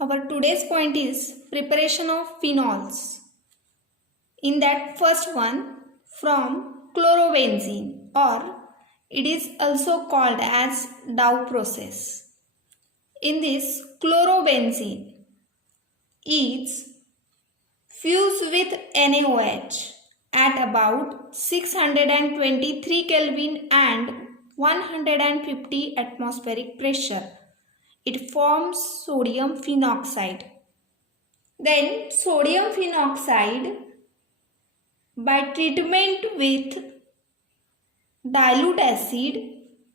Our today's point is preparation of phenols. In that first one, from chlorobenzene, or it is also called as Dow process. In this, chlorobenzene is fused with NaOH at about 623 Kelvin and 150 atmospheric pressure. It forms sodium phenoxide. Then sodium phenoxide, by treatment with dilute acid,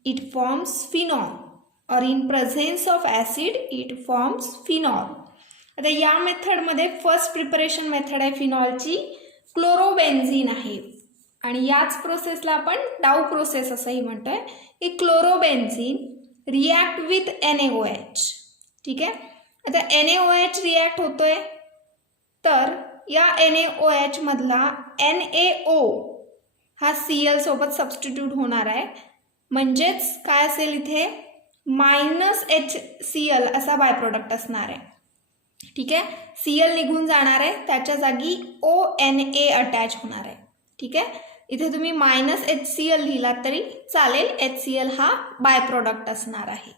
it forms phenol, or in presence of acid it forms phenol. आता या मेथडमध्ये first preparation method आहे फिनॉलची, क्लोरोबेन्झीन आहे आणि याच प्रोसेसला आपण डाऊ प्रोसेस असंही म्हणतोय की क्लोरोबेन्झीन रिॲक्ट विथ NaOH. ठीक आहे. आता NaOH रिॲक्ट होतोय तर या NaOH मधला NaO हा Cl सोबत सबस्टिट्यूट होणार आहे, म्हणजेच काय असेल इथे -HCl असा बाय प्रोडक्ट असणार आहे. ठीक आहे. Cl निघून जाणार आहे, त्याच्या जागी ONa अटॅच होणार आहे. ठीक आहे. इथे तुम्ही -HCl लिहिलात तरी चालेल, HCl हा बाय प्रोडक्ट असणार आहे.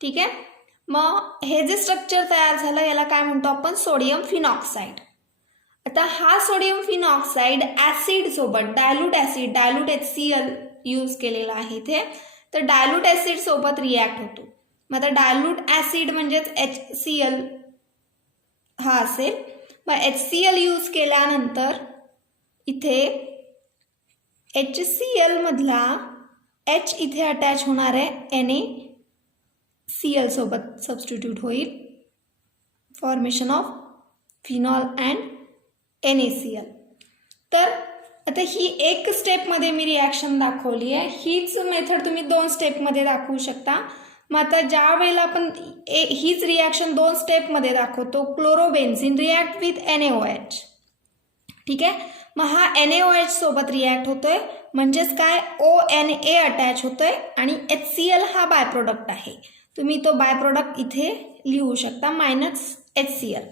ठीक आहे. मग हे जे स्ट्रक्चर तयार झालं याला काय म्हणतो आपण, सोडियम फिनॉक्साइड. आता हा सोडियम फिनॉक्साइड ॲसिड सोबत डायल्यूट HCl यूज केलेला आहे इथे, तर डायल्यूट ॲसिड सोबत रिॲक्ट होतो. मग आता डायल्यूट ॲसिड म्हणजेच HCl हा असेल. मग HCl यूज केल्यानंतर इथे HCl मधला H इथे अटॅच होणार आहे, NaCl सोबत सबस्टिट्यूट होईल, formation of phenol and NaCl. तर आता ही एक स्टेपमध्ये मी रिॲक्शन दाखवली आहे. हीच मेथड तुम्ही 2 स्टेपमध्ये दाखवू शकता. मग आता ज्या वेळेला आपण हीच रिॲक्शन 2 स्टेपमध्ये दाखवतो, क्लोरोबेन्झीन रिॲक्ट विथ NaOH. ठीक आहे. मग हा NaOH सोबत रिॲक्ट होतोय, म्हणजेच काय ONa अटॅच होतोय आणि HCl हा बाय प्रोडक्ट आहे. तुम्ही तो बाय प्रोडक्ट इथे लिहू शकता -HCl.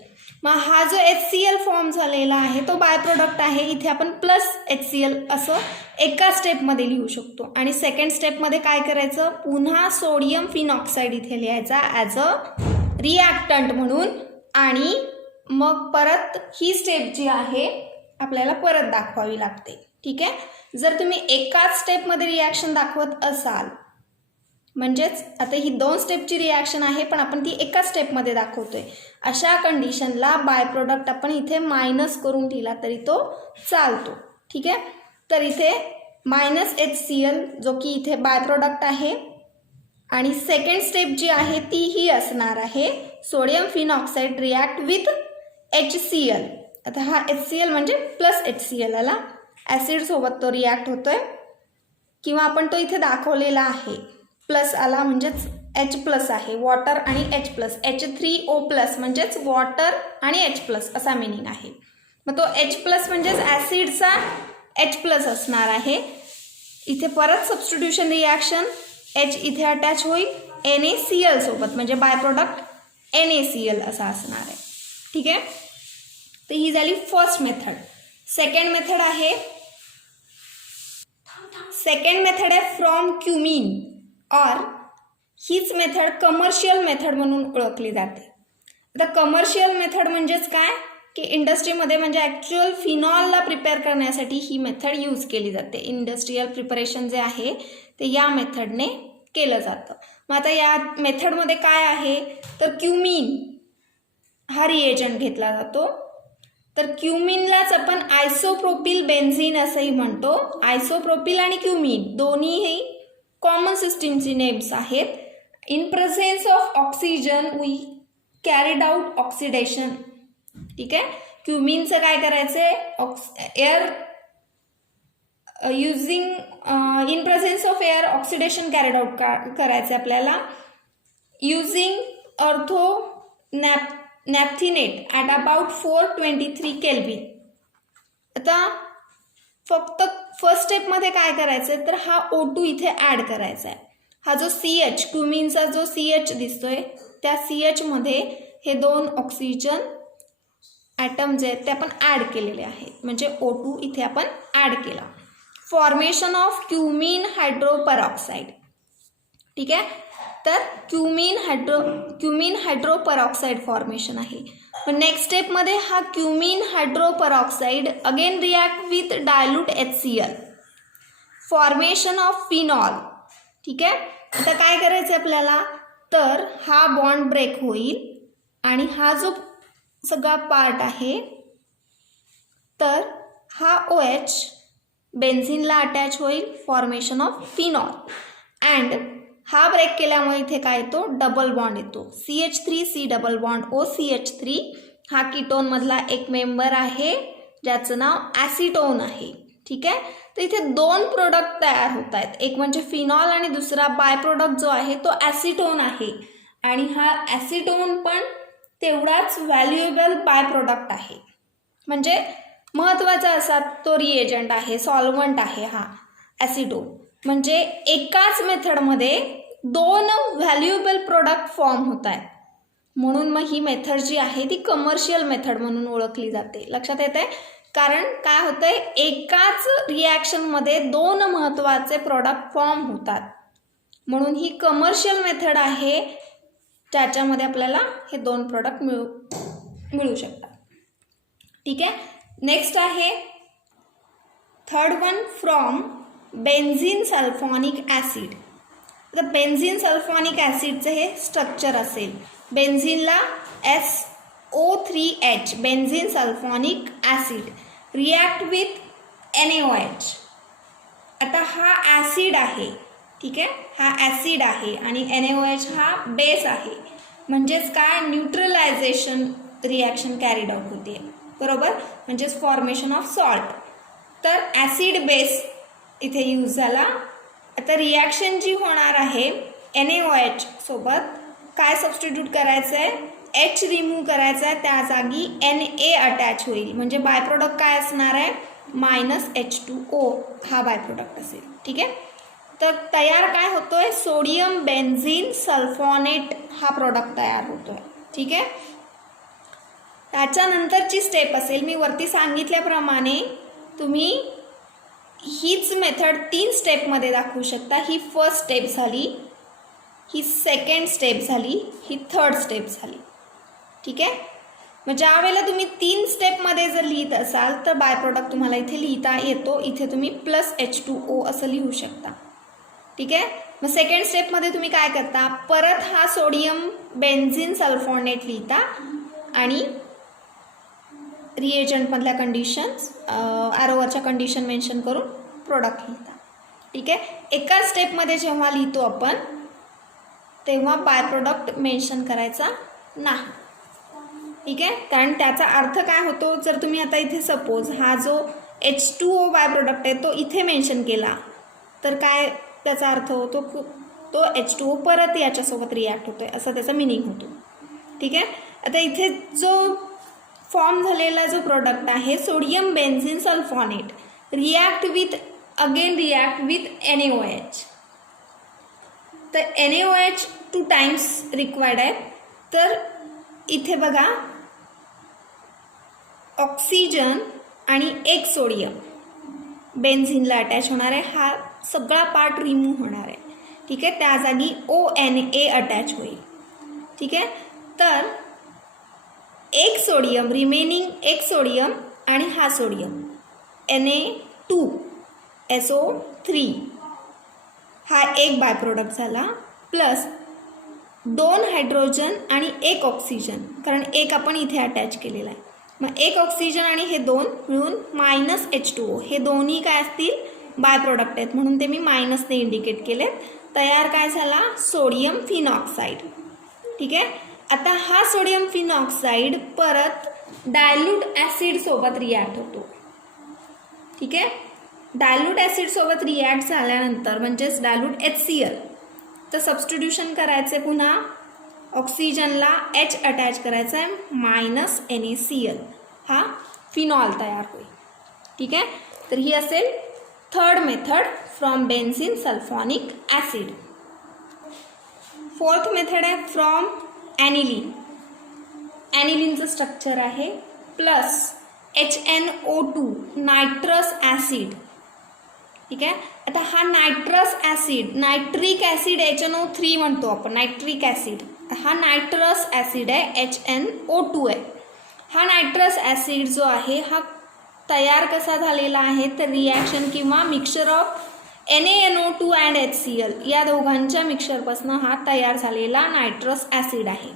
मग हा जो HCl फॉर्म झालेला आहे तो बाय प्रोडक्ट आहे, इथे आपण +HCl असं एका स्टेपमध्ये लिहू शकतो. आणि सेकंड स्टेपमध्ये काय करायचं, पुन्हा सोडियम फिनॉक्साइड इथे लिहायचा ॲज अ रिॲक्टंट म्हणून, आणि मग परत ही स्टेप जी आहे आपल्याला परत दाखवावी लागते. ठीक आहे. जर तुम्ही एकाच स्टेपमध्ये रिॲक्शन दाखवत असाल, म्हणजेच आता ही 2 स्टेपची रिॲक्शन आहे पण आपण ती एका स्टेपमध्ये दाखवतोय, अशा कंडिशनला बाय प्रोडक्ट आपण इथे मायनस करून लिहिला तरी तो चालतो. ठीक आहे. तर इथे -HCl जो की इथे बाय प्रोडक्ट आहे, आणि सेकंड स्टेप जी आहे ती ही असणार आहे sodium phenoxide react with HCl. आता हा HCl म्हणजे +HCl आला, ॲसिड सोबत तो रिॲक्ट होतोय, किंवा आपण तो इथे दाखवलेला आहे प्लस आला म्हणजेच H+ आहे, वॉटर आणि H+, H3O+ म्हणजेच वॉटर आणि H+ असा मिनिंग आहे. मग तो H+ म्हणजेच ॲसिडचा H+ असणार आहे. इथे परत सबस्टिट्यूशन रिॲक्शन, H इथे अटॅच होईल NaCl सोबत, म्हणजे बाय प्रोडक्ट NaCl असा असणार आहे. ठीक आहे. तर ही झाली फर्स्ट मेथड. सेकंड मेथड आहे फ्रॉम क्युमिन, और हीच मेथड कमर्शियल मेथड म्हणून ओळखली जाते. आता कमर्शियल मेथड म्हणजेच काय की इंडस्ट्रीमध्ये, म्हणजे ॲक्च्युअल फिनॉलला प्रिपेअर करण्यासाठी ही मेथड यूज केली जाते. इंडस्ट्रीयल प्रिपरेशन जे आहे ते या मेथडने केलं जातं. मग आता या मेथडमध्ये काय आहे तर क्युमिन हा रिएजंट घेतला जातो. तर क्युमिनलाच आपण आयसोप्रोपिल बेन्झीन असंही म्हणतो. आयसोप्रोपिल आणि क्युमिन दोन्हीही कॉमन सिस्टीमची नेम्स आहेत. In presence of oxygen we carried out oxidation. ठीक आहे. क्युमिनचं काय करायचं, air using in presence of air oxidation carried out करायचं आपल्याला, using ortho naphthenate at about 423 kelvin. आता फक्त फर्स्ट स्टेपमध्ये काय करायचं आहे तर हा O2 इथे ॲड करायचा आहे. हा जो CH क्युमिनचा जो CH दिसतोय त्या CH मध्ये हे 2 ऑक्सिजन ॲटम जे आहेत ते आपण ॲड केलेले आहेत, म्हणजे O2 इथे आपण ॲड केला. Formation of cumene hydroperoxide. ठीक आहे, तर क्युमीन हायड्रोपरऑक्साईड फॉर्मेशन आहे. पण नेक्स्ट स्टेपमध्ये हा cumene hydroperoxide again react with dilute HCl, formation of phenol. ठीक आहे, आता काय करायचं आहे आपल्याला, तर हा बॉन्ड ब्रेक होईल आणि हा जो सगळा पार्ट आहे तर हा OH बेन्झिनला अटॅच होईल, फॉर्मेशन ऑफ फिनॉल. अँड हा ब्रेक केल्यामुळे इथे काय येतो, डबल बॉन्ड येतो, CH3C डबल बॉन्ड OCH3. हा कीटोनमधला एक मेंबर आहे ज्याचं नाव ॲसिटोन आहे. ठीक आहे, तर इथे 2 प्रोडक्ट तयार होत आहेत, एक म्हणजे फिनॉल आणि दुसरा बाय प्रोडक्ट जो आहे तो ॲसिटोन आहे. आणि हा ॲसिटोन पण तेवढाच व्हॅल्युएबल बाय प्रोडक्ट आहे, म्हणजे महत्त्वाचा असा तो रिएजंट आहे, सॉल्वंट आहे हा ॲसिटोन. म्हणजे एकाच मेथडमध्ये 2 व्हॅल्युएबल प्रोडक्ट फॉर्म होत आहेत, म्हणून मग ही मेथड जी आहे ती कमर्शियल मेथड म्हणून ओळखली जाते. लक्षात येते, कारण काय होतंय, एकाच रिॲक्शनमध्ये 2 महत्त्वाचे प्रोडक्ट फॉर्म होतात, म्हणून ही कमर्शियल मेथड आहे ज्याच्यामध्ये आपल्याला हे 2 प्रोडक्ट मिळू शकतात. ठीक आहे, नेक्स्ट आहे third one, from benzene sulphonic acid. तर बेन्झीन सल्फॉनिक ॲसिडचं हे स्ट्रक्चर असेल, बेन्झीनला SO3H benzene sulphonic acid react with NaOH. आता हा ॲसिड आहे, ठीक आहे, हा ॲसिड आहे आणि NaOH हा बेस आहे, म्हणजेच काय, न्यूट्रलायझेशन रिॲक्शन कॅरीड आउट होते, बरोबर, म्हणजेच फॉर्मेशन ऑफ सॉल्ट. तर ॲसिड बेस इथे यूज झाला. आता रिॲक्शन जी होणार आहे NaOH सोबत काय सबस्टिट्यूट करायचं आहे, H रिमूव्ह करायचा आहे, त्या जागी Na अटॅच होईल, म्हणजे बाय प्रोडक्ट काय असणार आहे, -H2O हा बाय प्रोडक्ट असेल. ठीक आहे, तर तयार काय होतोय, सोडियम बेन्झीन सल्फोनेट हा प्रोडक्ट तयार होतोय. ठीक आहे, त्याच्यानंतरची स्टेप असेल, मी वरती सांगितल्याप्रमाणे तुम्ही हीच मेथड 3 स्टेपमध्ये दाखवू शकता. ही फर्स्ट स्टेप झाली, ही सेकंड स्टेप झाली, ही थर्ड स्टेप झाली. ठीक आहे, मग ज्या वेळेला तुम्ही 3 स्टेपमध्ये जर लिहित असाल तर बाय प्रोडक्ट तुम्हाला इथे लिहिता येतो, इथे तुम्ही +H2O असं लिहू शकता. ठीक आहे, मग सेकंड स्टेपमध्ये तुम्ही काय करता, परत हा सोडियम बेन्झीन सल्फोनेट लिहिता आणि रिएजंटमधल्या कंडिशन्स ॲरोवरच्या कंडिशन मेन्शन करून प्रोडक्ट लिहिता. ठीक आहे, एका स्टेपमध्ये जेव्हा लिहितो आपण तेव्हा बाय प्रोडक्ट मेन्शन करायचा नाही. ठीक आहे, कारण त्याचा अर्थ काय होतो, जर तुम्ही आता इथे सपोज हा जो H2O बाय प्रोडक्ट आहे तो इथे मेन्शन केला तर काय त्याचा अर्थ होतो, तो H2O परत याच्यासोबत रिॲक्ट होतोय असं त्याचा मिनिंग होतो. ठीक आहे, आता इथे जो फॉर्म झालेला जो प्रोडक्ट आहे sodium benzene sulphonate react with NaOH. तर NaOH 2 टाइम्स रिक्वायर्ड आहे. तर इथे बघा ऑक्सिजन आणि एक सोडियम बेन्झीनला अटॅच होणार आहे, हा सगळा पार्ट रिमूव्ह होणार आहे. ठीक आहे, त्या जागी ONA अटॅच होईल. ठीक आहे, तर एक सोडियम, रिमेनिंग एक सोडियम आणि हा सोडियम Na2SO3 हा एक बाय प्रोडक्ट झाला, प्लस 2 हायड्रोजन आणि 1 ऑक्सिजन, कारण एक आपण इथे अटॅच केलेला आहे. मग 1 ऑक्सिजन आणि हे 2 मिळून -H2O, हे दोन्ही काय असतील, बाय प्रोडक्ट आहेत, म्हणून ते मी मायनसने इंडिकेट केले. तयार काय झाला, सोडियम फिनॉक्साईड. ठीक आहे, आता हा सोडियम फिनॉक्साईड परत डायल्यूट ॲसिडसोबत रिॲक्ट होतो. ठीक आहे, डायल्यूट ॲसिडसोबत रिॲक्ट झाल्यानंतर म्हणजेच डायल्यूट HCl, तर सबस्टिट्यूशन करायचे, पुन्हा ऑक्सिजनला H अटॅच करायचा आहे, -NaCl, हा फिनॉल तयार होईल. ठीक आहे, तर ही असेल third method from benzene sulphonic acid. Fourth method आहे फ्रॉम ॲनिलीन. ॲनिलीनचं स्ट्रक्चर आहे प्लस HNO2 नायट्रस ॲसिड. ठीक आहे. आता हा nitrous acid, nitric acid HNO3 म्हणतो आपण, नायट्रिक ॲसिड. हा नायट्रस ॲसिड आहे, HNO2 आहे. हा नायट्रस ॲसिड जो आहे हा तयार कसा झालेला आहे तर रिॲक्शन किंवा mixture of NaNO2 and HCl या दोघांच्या मिक्सचरपासून हा तयार झालेला नायट्रस ॲसिड आहे.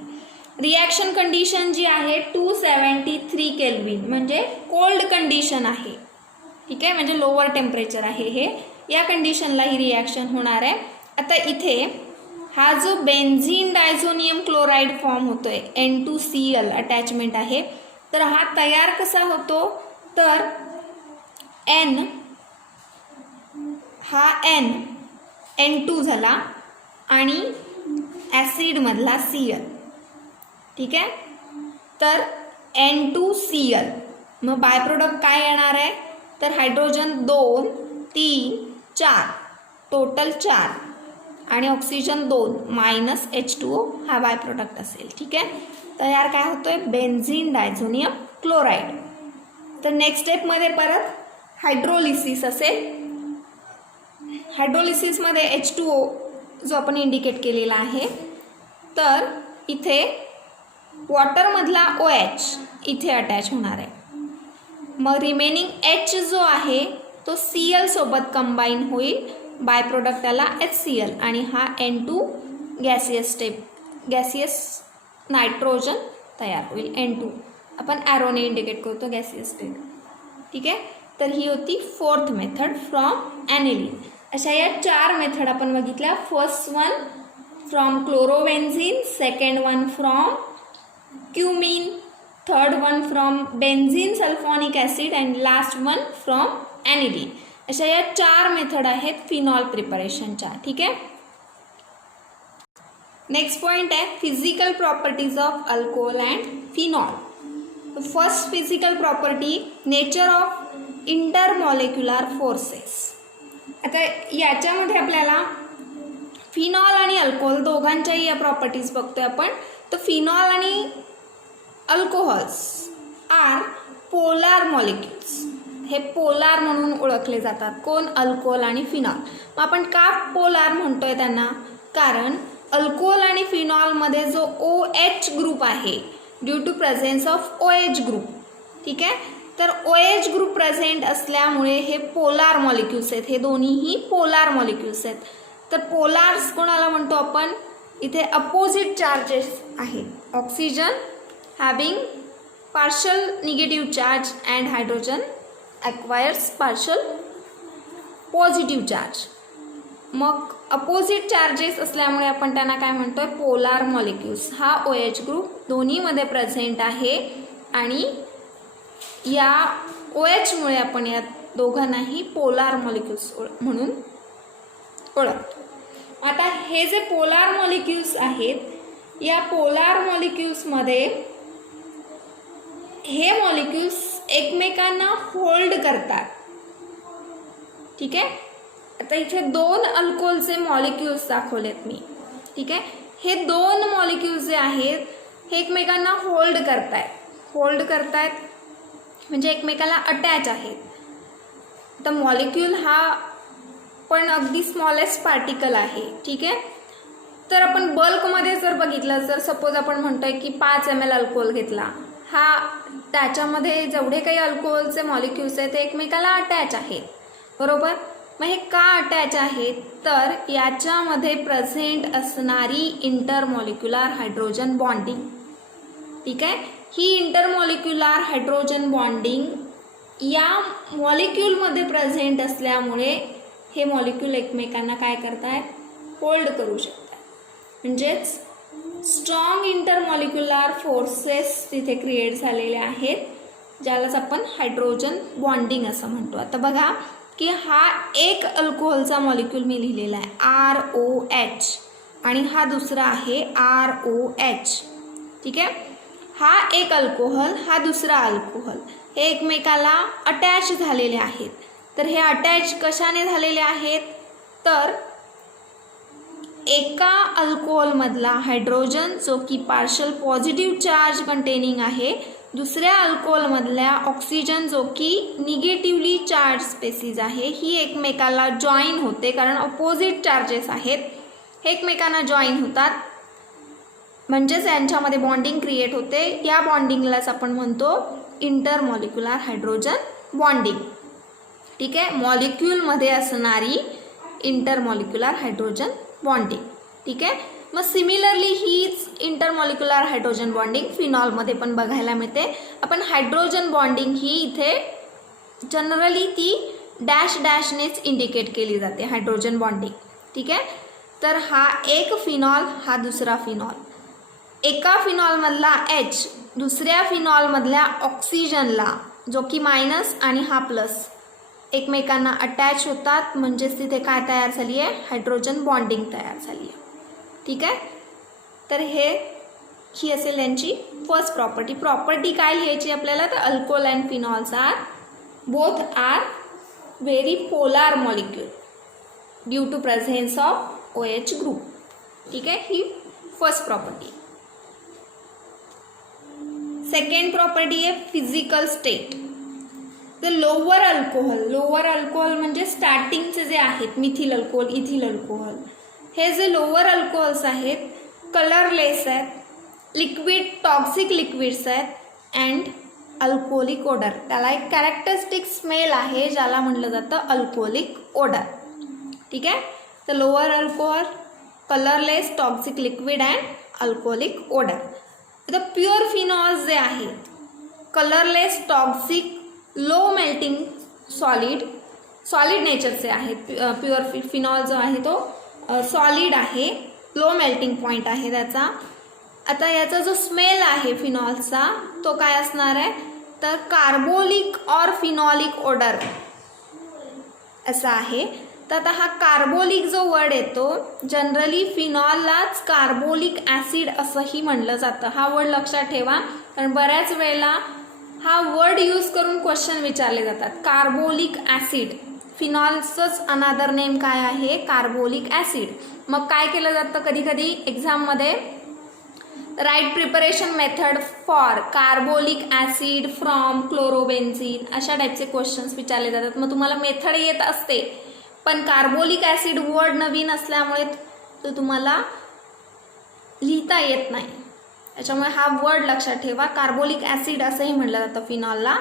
रिॲक्शन कंडिशन जी आहे 273 केल्विन म्हणजे कोल्ड कंडिशन आहे. ठीक आहे, म्हणजे लोअर टेम्परेचर आहे हे. या कंडिशनला ही रिॲक्शन होणार आहे. आता इथे हा जो बेन्झीन डायझोनियम क्लोराईड फॉर्म होतोय, N2Cl अटॅचमेंट आहे. तर हा तयार कसा होतो तर N2 झाला आणि ॲसिडमधला Cl. ठीक आहे, तर N2Cl. मग बाय प्रोडक्ट काय येणार आहे तर हायड्रोजन 2 3 4 टोटल 4 आणि ऑक्सिजन 2 मायनस H2O हा बाय प्रोडक्ट असेल. ठीक आहे, तयार काय होतोय बेन्झीन डायझोनियम क्लोराईड. तर नेक्स्ट स्टेपमध्ये परत हायड्रोलिसिस असेल. हायड्रोलिसिसमध्ये H2O जो आपण इंडिकेट केलेला आहे, तर इथे वॉटरमधला OH इथे अटॅच होणार आहे. मग रिमेनिंग H जो आहे तो Cl सोबत कंबाईन होईल, बाय प्रोडक्ट त्याला HCl आणि हा N2 गॅसियस नायट्रोजन तयार होईल. N2 आपण ॲरोने इंडिकेट करतो गॅसियस स्टेट. ठीक आहे, तर ही होती फोर्थ मेथड फ्रॉम ॲनिलीन. अशा या 4 मेथड आपण बघितल्या. First one from chlorobenzene, second one from cumene, third one from benzene sulphonic acid and last one from aniline. अशा या 4 मेथड आहेत फिनॉल प्रिपरेशनच्या. ठीक आहे. नेक्स्ट पॉइंट आहे physical properties of alcohol and phenol. First physical property nature of intermolecular forces. आता याच्यामध्ये आपल्याला फिनॉल आणि अल्कोहोल दोघांच्याही या प्रॉपर्टीज बघतोय आपण. तर फिनॉल आणि अल्कोहोल्स आर पोलार मॉलिक्युल्स. हे पोलार म्हणून ओळखले जातात. कोण? अल्कोहोल आणि फिनॉल. मग आपण का पोलार म्हणतोय त्यांना? कारण अल्कोहोल आणि फिनॉलमध्ये जो OH ग्रुप आहे due to presence of OH group. ठीक आहे, तर OH ग्रुप प्रेझेंट असल्यामुळे हे पोलार मॉलिक्युल्स आहेत. हे दोन्हीही पोलार मॉलिक्युल्स आहेत. तर पोलार्स कोणाला म्हणतो आपण? इथे अपोजिट चार्जेस आहेत. Oxygen having partial negative charge and hydrogen acquires partial positive charge. मग अपोजिट चार्जेस असल्यामुळे आपण त्यांना काय म्हणतोय? Polar molecules. हा OH ग्रुप दोन्हीमध्ये प्रेझेंट आहे आणि या OHमुळे आपण या दोघांनाही पोलार मॉलिक्युल्स म्हणून ओळखतो. आता हे जे पोलार मॉलिक्युल्स आहेत, या पोलार मॉलिक्युल्समध्ये हे मॉलिक्युल्स एकमेकांना होल्ड करतात. ठीक आहे, आता इथे 2 अल्कोहोलचे मॉलिक्युल्स दाखवलेत मी. ठीक आहे, हे 2 मॉलिक्युल्स जे आहेत हे एकमेकांना होल्ड करतायत म्हणजे एकमेकाला अटॅच आहेत. तर मॉलिक्यूल हा पण अगदी स्मॉलेस्ट पार्टिकल आहे. ठीक आहे, तर आपण बल्कमध्ये जर बघितलं, जर सपोज आपण म्हणतोय की 5 ml अल्कोहोल घेतला, हा त्याच्यामध्ये जेवढे काही अल्कोहोलचे मॉलिक्युल्स आहेत ते एकमेकाला अटॅच आहेत. बरोबर. मग हे का अटॅच आहेत? तर याच्यामध्ये प्रेझेंट असणारी इंटरमॉलिक्युलर हायड्रोजन बॉन्डिंग. ठीक आहे, ही इंटरमॉलिक्युलर हायड्रोजन बॉन्डिंग या मॉलिक्यूलमध्ये प्रेझेंट असल्यामुळे हे मॉलिक्यूल एकमेकांना काय करतायत? होल्ड करू शकतात. म्हणजेच स्ट्रॉंग इंटरमॉलिक्युलर फोर्सेस तिथे क्रिएट झालेले आहेत, ज्यालाच आपण हायड्रोजन बॉन्डिंग असं म्हणतो. आता बघा की हा एक अल्कोहोलचा मॉलिक्यूल मी लिहिलेला आहे ROH आणि हा दुसरा आहे ROH. ठीक आहे, हा एक अल्कोहोल, हा दुसरा अल्कोहोल, हे एकमेकाला अटॅच झालेले आहेत. तर हे अटॅच कशाने झालेले आहेत? तर एका अल्कोहोलमधला हायड्रोजन जो की पार्शल पॉझिटिव्ह चार्ज कंटेनिंग आहे, दुसऱ्या अल्कोहोलमधल्या ऑक्सिजन जो की निगेटिव्हली चार्ज स्पेसीज आहे, ही एकमेकाला जॉईन होते कारण अपोजिट चार्जेस आहेत, हे एकमेकांना जॉईन होतात म्हणजेच यांच्यामध्ये बॉन्डिंग क्रिएट होते. या बॉन्डिंगलाच आपण म्हणतो इंटरमॉलिक्युलर हायड्रोजन बॉन्डिंग. ठीक आहे, मॉलिक्यूलमध्ये असणारी इंटरमॉलिक्युलर हायड्रोजन बॉन्डिंग. ठीक आहे, मग सिमिलरली हीच इंटरमॉलिक्युलर हायड्रोजन बॉन्डिंग फिनॉलमध्ये पण बघायला मिळते. आपण हायड्रोजन बॉन्डिंग ही इथे जनरली ती डॅश डॅशनेच इंडिकेट केली जाते हायड्रोजन बॉन्डिंग. ठीक आहे, तर हा एक फिनॉल, हा दुसरा फिनॉल. एका फिनॉलमधला H दुसऱ्या फिनॉलमधल्या ऑक्सिजनला जो की मायनस आणि हा प्लस एकमेकांना अटॅच होतात म्हणजेच तिथे काय तयार झाली आहे, हायड्रोजन बॉन्डिंग तयार झाली आहे. ठीक आहे, तर ही असेल यांची फर्स्ट प्रॉपर्टी. प्रॉपर्टी काय लिहायची आपल्याला, तर alcohol and phenols are both are very polar molecule due to presence of OH group. ठीक आहे, ही फर्स्ट प्रॉपर्टी. सेकंड प्रॉपर्टी आहे फिजिकल स्टेट. तर लोअर अल्कोहोल म्हणजे स्टार्टिंगचे जे आहेत मिथिल अल्कोहोल, इथिल अल्कोहोल, हे जे लोअर अल्कोहोल्स आहेत कलरलेस आहेत, लिक्विड टॉक्सिक लिक्विड्स आहेत अँड अल्कोहोलिक ओडर. त्याला एक कॅरेक्टरिस्टिक स्मेल आहे ज्याला म्हटलं जातं अल्कोहोलिक ओडर. ठीक आहे, तर lower alcohol, colourless, toxic liquid and alcoholic odour. तर प्युअर फिनॉल्स जे आहेत colourless, toxic, low melting solid नेचरचे आहेत. प्युअर फिनॉल जो आहे तो सॉलिड आहे, लो मेल्टिंग पॉईंट आहे त्याचा. आता याचा जो स्मेल आहे फिनॉलचा तो काय असणार आहे, तर कार्बोलिक और फिनॉलिक ओडर असा आहे. तर आता हा कार्बोलिक जो वर्ड येतो जनरली फिनॉललाच कार्बोलिक ॲसिड असंही म्हणलं जातं. हा वर्ड लक्षात ठेवा कारण बऱ्याच वेळेला हा वर्ड यूज करून क्वेश्चन विचारले जातात. कार्बोलिक ॲसिड, फिनॉलचंच अनादर नेम काय आहे, कार्बोलिक ॲसिड. मग काय केलं जातं कधी कधी एक्झाममध्ये, write preparation method for carbolic acid from chlorobenzene अशा टाईपचे क्वेश्चन्स विचारले जातात. मग तुम्हाला मेथड येत असते पण कार्बोलिक ॲसिड वर्ड नवीन असल्यामुळे तो तुम्हाला लिहिता येत नाही. त्याच्यामुळे हा वर्ड लक्षात ठेवा. कार्बोलिक ॲसिड असंही म्हटलं जातं फिनॉलला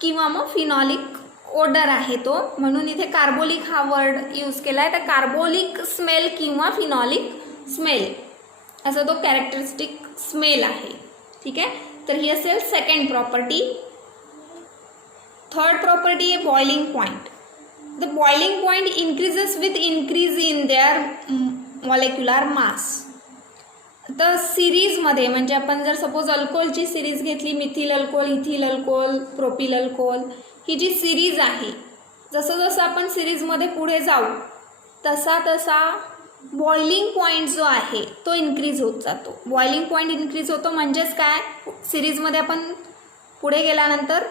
किंवा मग फिनॉलिक ओडर आहे तो, म्हणून इथे कार्बोलिक हा वर्ड यूज केला आहे. तर कार्बोलिक स्मेल किंवा फिनॉलिक स्मेल असा तो कॅरेक्टरिस्टिक स्मेल आहे. ठीक आहे, तर ही असेल सेकंड प्रॉपर्टी. थर्ड प्रॉपर्टी आहे boiling point. The boiling point increases with increase in their molecular mass. तर सिरीजमध्ये म्हणजे आपण जर सपोज अल्कोहोलची सिरीज घेतली, methyl alcohol, ethyl alcohol, propyl alcohol, ही जी सिरीज आहे जसं जसं आपण सिरीजमध्ये पुढे जाऊ तसा तसा बॉइलिंग पॉईंट जो आहे तो इन्क्रीज होत जातो. बॉइलिंग पॉईंट इन्क्रीज होतो म्हणजेच काय, सिरीजमध्ये आपण पुढे गेल्यानंतर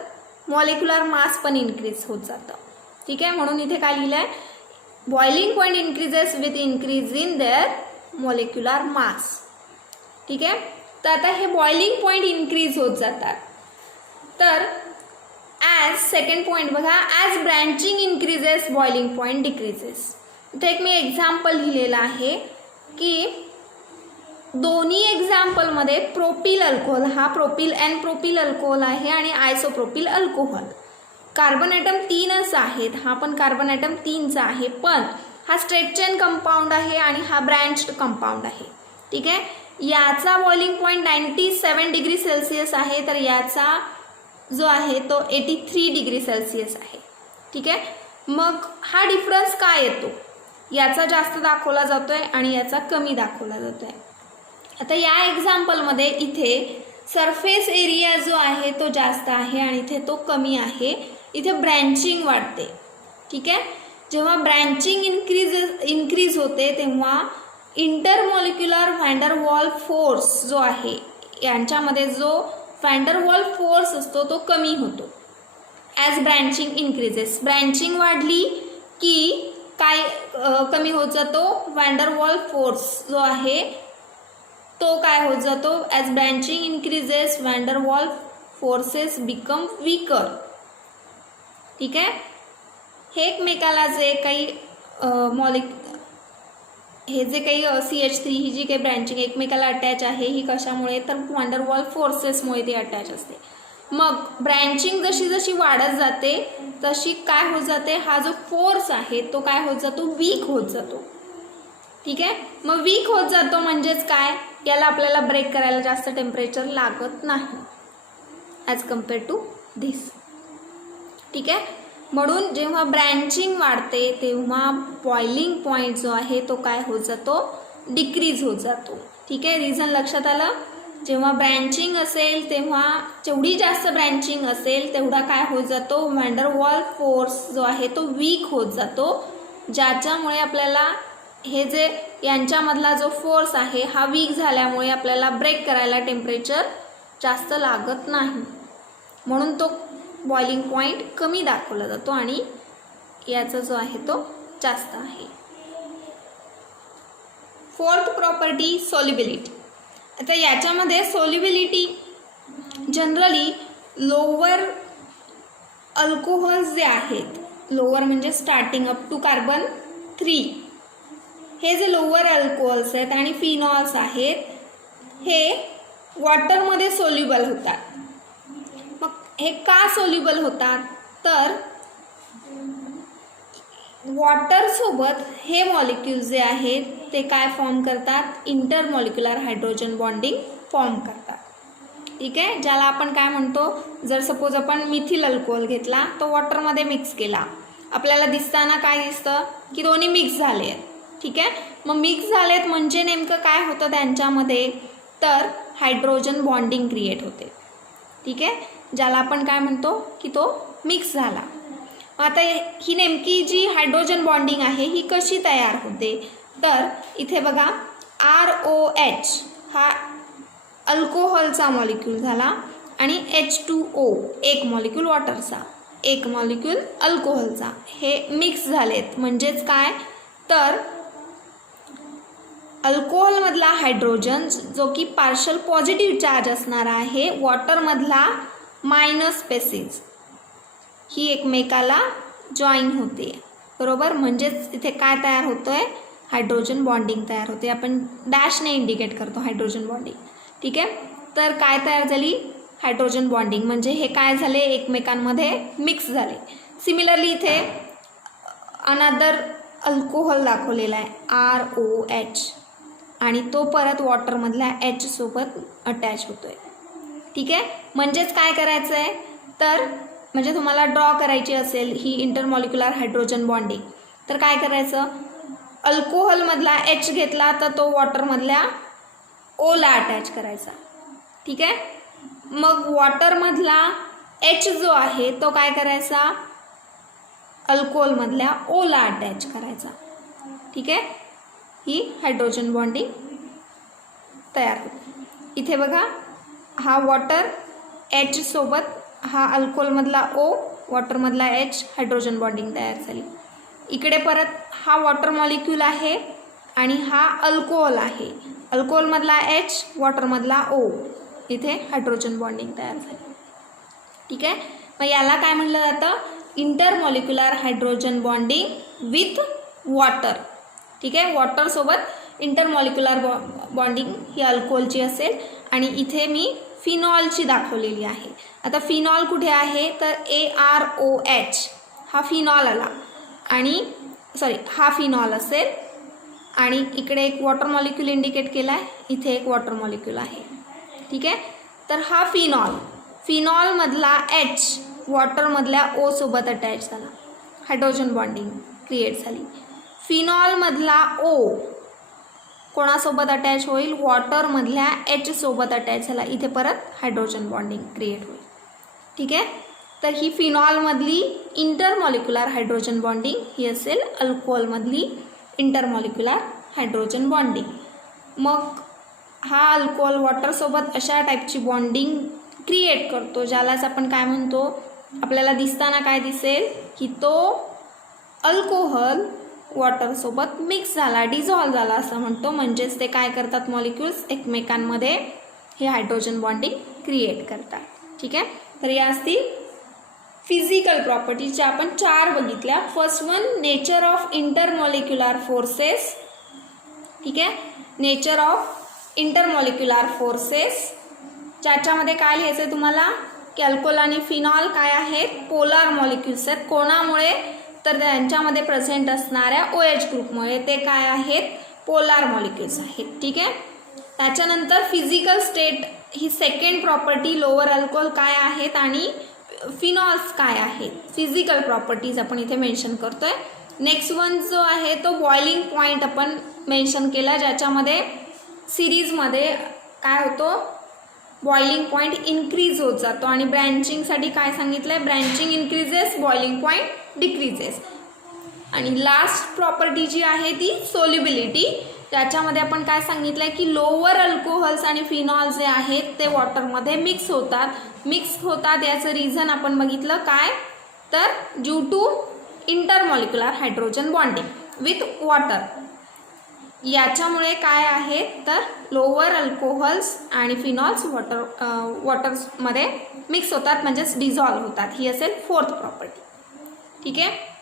मॉलिक्युलर मास पण इन्क्रीज होत जातं. ठीक आहे, म्हणून इथे काय लिहिलं आहे, boiling point increases with increase in their molecular mass. ठीक आहे, तर आता हे बॉइलिंग पॉईंट इन्क्रीज होत जातात. तर ॲज सेकंड पॉईंट बघा, as branching increases boiling point decreases. इथे एक मी एक्झाम्पल लिहिलेलं आहे की दोन्ही एक्झाम्पलमध्ये प्रोपिल अल्कोहोल, हा प्रोपिल एन प्रोपिल अल्कोहोल आहे आणि आयसोप्रोपिल अल्कोहोल. कार्बन ॲटम 3च आहेत, हा पण कार्बन ॲटम 3चा आहे, पण हा स्ट्रेट चेन कंपाऊंड आहे आणि हा ब्रँच्ड कंपाऊंड आहे. ठीक आहे, याचा बॉइलिंग पॉईंट 97 डिग्री सेल्सिअस आहे तर याचा जो आहे तो 83 डिग्री सेल्सिअस आहे. ठीक आहे, मग हा डिफरन्स काय येतो, याचा जास्त दाखवला जातो आहे आणि याचा कमी दाखवला जातो आहे. आता या एक्झाम्पलमध्ये इथे सरफेस एरिया जो आहे तो जास्त आहे आणि इथे तो कमी आहे. इथे ब्रँचिंग वाढते. ठीक आहे, जेव्हा ब्रँचिंग इन्क्रीज होते तेव्हा इंटरमॉलिक्युलर व्हॅन्डरवॉल फोर्स जो आहे यांच्यामध्ये जो व्हॅन्डरवॉल फोर्स असतो तो कमी होतो ॲज ब्रँचिंग इन्क्रीजेस. ब्रँचिंग वाढली की काय कमी होत जातो, वॅन्डरवॉल फोर्स जो आहे तो काय होत जातो, as branching increases van der Waals forces become weaker. ठीक आहे. हे एकमेकाला जे काही हे जे काही CH3 ही जी काही ब्रँचिंग एकमेकाला अटॅच आहे ही कशामुळे, तर वॅन्डरवॉल फोर्सेसमुळे ती अटॅच असते. मग ब्रँचिंग जशी जशी वाढत जाते तशी काय होत जाते, हा जो फोर्स आहे तो काय होत जातो, वीक होत जातो. ठीक आहे. मग वीक होत जातो म्हणजेच काय, याला आपल्याला ब्रेक करायला जास्त टेम्परेचर लागत नाही ॲज कम्पेअर टू धिस. ठीक आहे. म्हणून जेव्हा ब्रँचिंग वाढते तेव्हा बॉइलिंग पॉईंट जो आहे तो काय होत जातो, डिक्रीज होत जातो. ठीक आहे. रिझन लक्षात आलं. जेव्हा ब्रँचिंग असेल तेव्हा जेवढी जास्त ब्रँचिंग असेल तेवढा काय होत जातो, वॅन्डरवॉल फोर्स जो आहे तो वीक होत जातो, ज्याच्यामुळे आपल्याला हे जे यांच्यामधला जो फोर्स आहे हा वीक झाल्यामुळे आपल्याला ब्रेक करायला टेम्परेचर जास्त लागत नाही. म्हणून तो बॉइलिंग पॉईंट कमी दाखवला जातो आणि याचा जो आहे तो जास्त आहे. Fourth property, solubility. आता याच्यामध्ये सॉल्युबिलिटी जनरली लोअर अल्कोहोल्स जे आहेत, लोअर म्हणजे स्टार्टिंग अप टू कार्बन 3, हे जे लोअर अल्कोहोल्स आहेत आणि फिनॉल्स आहेत हे वॉटरमध्ये सोल्युबल होतात. मग हे का सोल्युबल होतात, तर वॉटरसोबत हे मॉलिक्यूल जे आहेत ते काय फॉर्म करतात, इंटरमॉलिक्युलर हायड्रोजन बॉन्डिंग फॉर्म करतात. ठीक आहे. ज्याला आपण काय म्हणतो, जर सपोज आपण मिथिल अल्कोहोल घेतला तो वॉटरमध्ये मिक्स केला, आपल्याला दिसताना काय दिसतं की दोन्ही मिक्स झाले आहेत. ठीक आहे. मग मिक्स झालेत म्हणजे नेमकं काय होतं त्यांच्यामध्ये, तर हायड्रोजन बॉन्डिंग क्रिएट होते. ठीक आहे. ज्याला आपण काय म्हणतो की तो मिक्स झाला. आता ही नेमकी जी हायड्रोजन बॉन्डिंग आहे ही कशी तयार होते, तर इथे बघा ROH हा अल्कोहोलचा मॉलिक्यूल झाला आणि H2O एक मॉलिक्यूल वॉटरचा, एक मॉलिक्यूल अल्कोहोलचा, हे मिक्स झालेत म्हणजेच काय, तर अल्कोहोलमधला हायड्रोजन जो की पार्शल पॉझिटिव्ह चार्ज असणारा आहे, वॉटरमधला मायनस स्पेसिस ही एकमेकाला जॉईन होते. बरोबर. म्हणजेच इथे काय तयार होतो आहे, हायड्रोजन बॉन्डिंग तयार होते. आपण डॅशने इंडिकेट करतो हायड्रोजन बॉन्डिंग. ठीक आहे. तर काय तयार झाली, हायड्रोजन बॉन्डिंग म्हणजे हे काय झाले, एकमेकांमध्ये मिक्स झाले. सिमिलरली इथे अनदर अल्कोहोल दाखवलेला आहे ROH आणि तो परत वॉटरमधल्या H सोबत अटॅच होतो आहे. ठीक आहे. म्हणजेच काय करायचं आहे, तर म्हणजे तुम्हाला ड्रॉ करायची असेल ही इंटरमॉलिक्युलर हायड्रोजन बॉन्डिंग, तर काय करायचं, अल्कोहोलमधला H घेतला तर तो वॉटरमधल्या Oला अटॅच करायचा. ठीक आहे. मग वॉटरमधला H जो आहे तो काय करायचा, अल्कोहोलमधल्या Oला अटॅच करायचा. ठीक आहे. ही हायड्रोजन बॉन्डिंग तयार होते. इथे बघा हा वॉटर H सोबत हा अल्कोहोलमधला O, वॉटरमधला H, हायड्रोजन बॉन्डिंग तयार झाली. इकडे परत हा वॉटर मॉलिक्यूल आहे आणि हा अल्कोहोल आहे, अल्कोहोलमधला H, वॉटरमधला O, इथे हायड्रोजन बॉन्डिंग तयार झाली. ठीक आहे. मग याला काय म्हटलं जातं, intermolecular hydrogen bonding with water. ठीक आहे. वॉटरसोबत इंटरमॉलिक्युलर बॉन्डिंग ही अल्कोहोलची असेल आणि इथे मी फिनॉलची दाखवलेली आहे. आता फिनॉल कुठे आहे, तर AROH हा फिनॉल आला आणि हा फिनॉल असेल आणि इकडे एक वॉटर मॉलिक्यूल इंडिकेट केला आहे, इथे एक वॉटर मॉलिक्यूल आहे. ठीक आहे. तर हा फिनॉलमधला H वॉटरमधल्या O सोबत अटॅच झाला, हायड्रोजन बॉन्डिंग क्रिएट झाली. फिनॉलमधला O कोणासोबत अटॅच होईल, वॉटरमधल्या H सोबत अटॅच झाला, इथे परत हायड्रोजन बॉन्डिंग क्रिएट होईल. ठीक आहे. तर ही फिनॉलमधली इंटरमॉलिक्युलर हायड्रोजन बॉन्डिंग ही असेल अल्कोहोलमधली इंटरमॉलिक्युलर हायड्रोजन बॉन्डिंग. मग हा अल्कोहोल वॉटरसोबत अशा टाईपची बॉन्डिंग क्रिएट करतो ज्यालाच आपण काय म्हणतो, आपल्याला दिसताना काय दिसेल की तो अल्कोहोल वॉटरसोबत मिक्स झाला, डिझॉल्व झाला असं म्हणतो. म्हणजेच ते काय करतात, मॉलिक्युल्स एकमेकांमध्ये हे हायड्रोजन बॉन्डिंग क्रिएट करतात. ठीक आहे. तर या असतील फिजिकल प्रॉपर्टीज ज्या आपण 4 बघितल्या. First one, nature of intermolecular forces. ठीक आहे. नेचर ऑफ इंटरमॉलिक्युलर फोर्सेस ज्याच्यामध्ये काय लिहायचं आहे तुम्हाला, की अल्कोहोल आणि फिनॉल काय आहेत, पोलार मॉलिक्युल्स आहेत. कोणामुळे, तर त्यांच्यामध्ये प्रेझेंट असणाऱ्या OH ग्रुपमुळे ते काय आहेत, पोलार मॉलिक्युल्स आहेत. ठीक आहे. त्याच्यानंतर फिजिकल स्टेट ही सेकंड प्रॉपर्टी, लोअर अल्कोहोल काय आहेत आणि फिनॉल्स काय आहेत, फिजिकल प्रॉपर्टीज आपण इथे मेन्शन करतोय. नेक्स्ट वन जो आहे तो बॉइलिंग पॉईंट आपण मेन्शन केला, ज्याच्यामध्ये सिरीजमध्ये काय होतो, बॉइलिंग पॉईंट इन्क्रीज होत जातो. आणि ब्रँचिंगसाठी काय सांगितलं आहे, branching increases, boiling point decreases. आणि लास्ट प्रॉपर्टी जी आहे ती सोल्युबिलिटी, त्याच्यामध्ये आपण काय सांगितलं आहे, की लोअर अल्कोहोल्स आणि फिनॉल जे आहेत ते वॉटरमध्ये मिक्स होतात. याचं रिझन आपण बघितलं काय, तर due to intermolecular hydrogen bonding with water. याच्यामुळे काय आहे, तर लोअर अल्कोहोल्स आणि फिनॉल्स वॉटरमध्ये मिक्स होतात, म्हणजेच डिझॉल्व होतात. ही असेल फोर्थ प्रॉपर्टी. ठीक आहे.